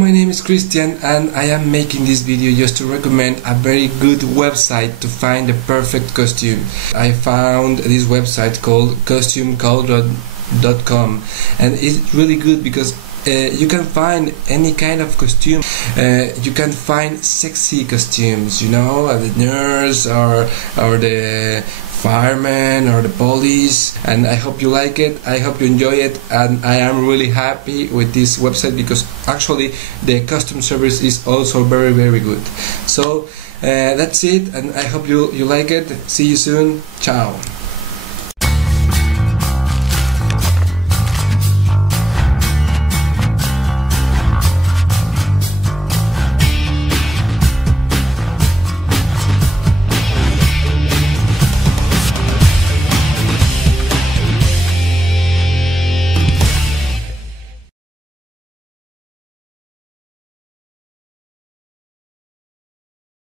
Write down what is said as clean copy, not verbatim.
My name is Christian and I am making this video just to recommend a very good website to find the perfect costume. I found this website called CostumeCauldron.com and it's really good because you can find any kind of costume. You can find sexy costumes, you know, the nurse or the fireman or the police, and I hope you like it, I hope you enjoy it, and I am really happy with this website because actually the custom service is also very good. So that's it, and I hope you like it. See you soon. Ciao.